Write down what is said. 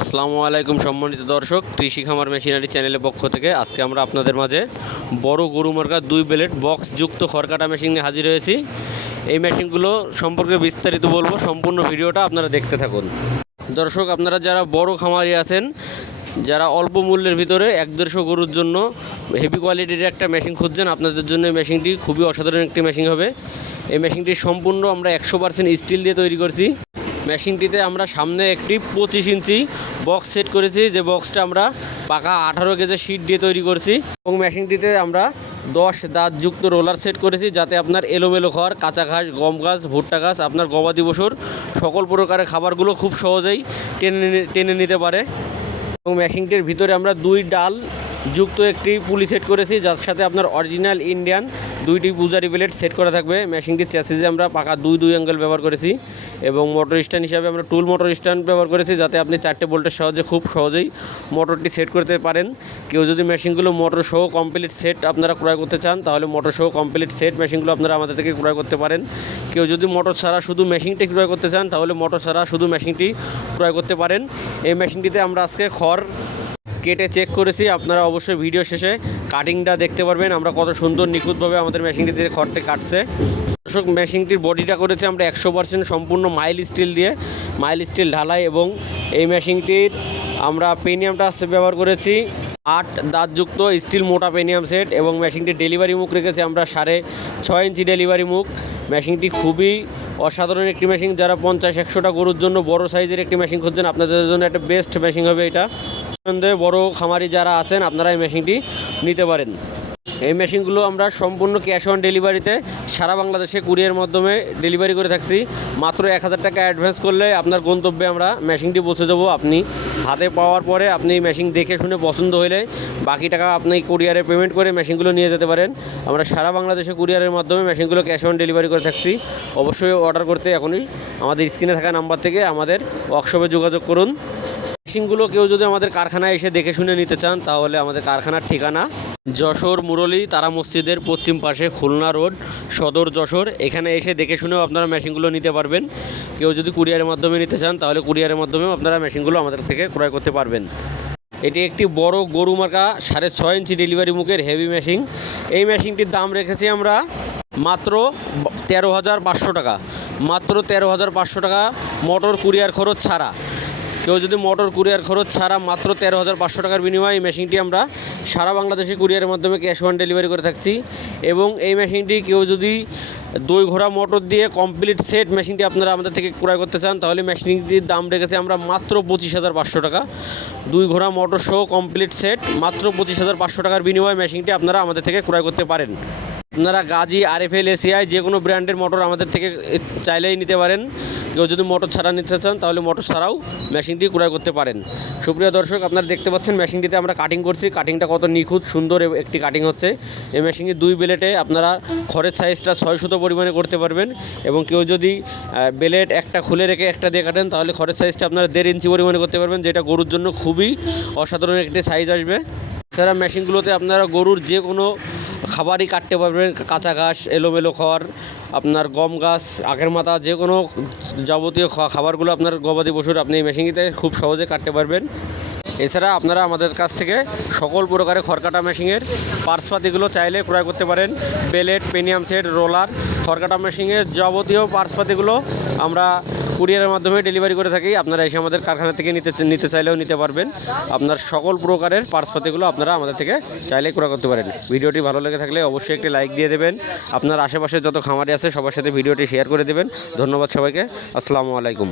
আসসালামু আলাইকুম সম্মানিত দর্শক, কৃষি খামার মেশিনারি চ্যানেলের পক্ষ থেকে আজকে আমরা আপনাদের মাঝে বড় গরু মার্কার 2 ব্লেড বক্স যুক্ত খড়কাটা মেশিন নিয়ে হাজির হয়েছি। এই মেশিনগুলো সম্পর্কে বিস্তারিত বলবো, সম্পূর্ণ ভিডিওটা আপনারা দেখতে থাকুন। দর্শক, আপনারা যারা বড় খামারি আছেন, যারা অল্প মূল্যের ভিতরে 1-150 গরুর জন্য হেভি কোয়ালিটির একটা মেশিন খুঁজছেন, আপনাদের জন্য এই মেশিনটি খুবই অসাধারণ একটি মেশিন হবে। এই মেশিনটি সম্পূর্ণ আমরা 100% স্টিল দিয়ে তৈরি করছি। মেশিনটিতে আমরা সামনে একটি 25 ইঞ্চি বক্স সেট করেছি, যে বক্সটা আমরা পাকা 18 গেজের শিট দিয়ে তৈরি করছি। এবং মেশিনটিতে আমরা 10 দাঁতযুক্ত রোলার সেট করেছি, যাতে আপনার এলোমেলো খড়, কাঁচা ঘাস, গম ঘাস, ভুট্টা ঘাস, আপনার গবাদি পশুর সকল প্রকারের খাবারগুলো খুব সহজেই টেনে নিতে পারে। এবং মেশিনটির ভিতরে আমরা 2 ডাল যুক্ত একটি পুলি সেট করেছি, যার সাথে আপনার অরিজিনাল ইন্ডিয়ান 2টি পুজারি ব্লেড সেট করা থাকবে। মেশিনটির চ্যাসিসে আমরা পাকা 2 অ্যাঙ্গেল ব্যবহার করেছি এবং মোটর স্ট্যান্ড হিসাবে আমরা টুল মোটর স্ট্যান্ড ব্যবহার করেছি, যাতে আপনি 4টে বোল্টের সাহায্যে খুব সহজেই মোটরটি সেট করতে পারেন। কেউ যদি মেশিনগুলো মোটর সহ কমপ্লিট সেট আপনারা ক্রয় করতে চান, তাহলে মোটর সহ কমপ্লিট সেট মেশিনগুলো আপনারা আমাদের থেকে ক্রয় করতে পারেন। কেউ যদি মোটর ছাড়া শুধু মেশিনটি ক্রয় করতে চান, তাহলে মোটর ছাড়া শুধু মেশিনটি ক্রয় করতে পারেন। এই মেশিনটিতে আমরা আজকে খড় কেটে চেক করেছি, আপনারা অবশ্যই ভিডিও শেষে কাটিংটা দেখতে পারবেন আমরা কত সুন্দর নিখুঁতভাবে আমাদের মেশিনটিতে খড়টি কাটছে। দর্শক, মেশিনটির বডিটা করেছে আমরা 100% সম্পূর্ণ মাইল স্টিল দিয়ে, মাইল স্টিল ঢালাই। এবং এই মেশিনটির আমরা পেনিয়ামটা ব্যবহার করেছি 8 দাঁতযুক্ত স্টিল মোটা পেনিয়াম সেট। এবং মেশিনটির ডেলিভারি মুখ রেখেছি আমরা 6.5 ইঞ্চি ডেলিভারি মুখ। মেশিনটি খুবই অসাধারণ একটি মেশিন। যারা 50-100টা গরুর জন্য বড় সাইজের একটি মেশিন খুঁজছেন, আপনাদের জন্য একটা বেস্ট মেশিন হবে এটা। বড় খামারি যারা আছেন, আপনারা এই মেশিনটি নিতে পারেন। এই মেশিনগুলো আমরা সম্পূর্ণ ক্যাশ অন ডেলিভারিতে সারা বাংলাদেশে কুরিয়ার মাধ্যমে ডেলিভারি করে থাকছি। মাত্র 1000 টাকা অ্যাডভান্স করলে আপনার গন্তব্যে আমরা মেশিনটি পৌঁছে দেবো। আপনি হাতে পাওয়ার পরে আপনি মেশিন দেখে শুনে পছন্দ হলে বাকি টাকা আপনি কুরিয়ারে পেমেন্ট করে মেশিনগুলো নিয়ে যেতে পারেন। আমরা সারা বাংলাদেশে কুরিয়ারের মাধ্যমে মেশিনগুলো ক্যাশ অন ডেলিভারি করে থাকছি। অবশ্যই অর্ডার করতে এখনই আমাদের স্ক্রিনে থাকা নাম্বার থেকে আমাদের ওয়ার্কশপে যোগাযোগ করুন। মেশিনগুলো কেউ যদি আমাদের কারখানায় এসে দেখে শুনে নিতে চান, তাহলে আমাদের কারখানার ঠিকানা যশোর মুরলী তারা মসজিদের পশ্চিম পাশে, খুলনা রোড, সদর যশোর। এখানে এসে দেখে শুনেও আপনারা মেশিনগুলো নিতে পারবেন। কেউ যদি কুরিয়ারের মাধ্যমে নিতে চান, তাহলে কুরিয়ারের মাধ্যমেও আপনারা মেশিনগুলো আমাদের থেকে ক্রয় করতে পারবেন। এটি একটি বড় গরু মার্কা 6.5 ইঞ্চি ডেলিভারি মুখের হেভি মেশিন। এই মেশিনটির দাম রেখেছি আমরা মাত্র 13,500 টাকা। মাত্র 13,500 টাকা মোটর কুরিয়ার খরচ ছাড়া। কেউ যদি মোটর কুরিয়ার খরচ ছাড়া মাত্র 13,500 টাকার বিনিময়ে এই মেশিনটি আমরা সারা বাংলাদেশে কুরিয়ারের মাধ্যমে ক্যাশ অন ডেলিভারি করে থাকছি। এবং এই মেশিনটি কেউ যদি 2 ঘোড়া মোটর দিয়ে কমপ্লিট সেট মেশিনটি আপনারা আমাদের থেকে ক্রয় করতে চান, তাহলে মেশিনটির দাম রেখেছি আমরা মাত্র 25,500 টাকা। 2 ঘোড়া মোটর সহ কমপ্লিট সেট মাত্র 25,500 টাকার বিনিময়ে মেশিনটি আপনারা আমাদের থেকে ক্রয় করতে পারেন। আপনারা গাজী, RFL, ACI যে কোনো ব্র্যান্ডের মোটর আমাদের থেকে চাইলেই নিতে পারেন। কেউ যদি মোটর ছাড়া নিতে চান, তাহলে মোটর ছাড়াও মেশিনটি ক্রয় করতে পারেন। সুপ্রিয় দর্শক, আপনারা দেখতে পাচ্ছেন মেশিনটিতে আমরা কাটিং করছি। কাটিংটা কত নিখুঁত সুন্দর একটি কাটিং হচ্ছে। এই মেশিনের 2 ব্লেডে আপনারা খড়ের সাইজটা 600 পরিমাণে করতে পারবেন। এবং কেউ যদি ব্লেড একটা খুলে রেখে একটা দিয়ে কাটেন, তাহলে খড়ের সাইজটা আপনারা 1.5 ইঞ্চি পরিমাণে করতে পারবেন, যেটা গরুর জন্য খুবই অসাধারণ একটি সাইজ আসবে। এছাড়া মেশিনগুলোতে আপনারা গরুর যে কোনো খাবারই কাটতে পারবেন, কাঁচা ঘাস, এলোমেলো খড়, আপনার গম গাছ, আখের মাথা, যে কোনো যাবতীয় খাবারগুলো আপনার গবাদি পশুর আপনি এই মেশিনটিতে খুব সহজে কাটতে পারবেন। এছাড়া আপনারা আমাদের কাছ থেকে সকল প্রকারের খড়কাটা মেশিনের পার্টসপাতিগুলো চাইলে ক্রয় করতে পারেন। বেলেট, পেনিয়াম সেট, রোলার, খড়কাটা মেশিনের যাবতীয় পার্টসপাতিগুলো আমরা কুরিয়ারের মাধ্যমে ডেলিভারি করে থাকি। আপনারা এসে আমাদের কারখানা থেকে নিতে চাইলেও নিতে পারবেন। আপনার সকল প্রকারের পার্টসপাতিগুলো আপনারা আমাদের থেকে চাইলে ক্রয় করতে পারেন। ভিডিওটি ভালো লেগে থাকলে অবশ্যই একটি লাইক দিয়ে দেবেন। আপনার আশেপাশে যত খামারি আছে সবার সাথে ভিডিওটি শেয়ার করে দেবেন। ধন্যবাদ সবাইকে। আসসালামু আলাইকুম।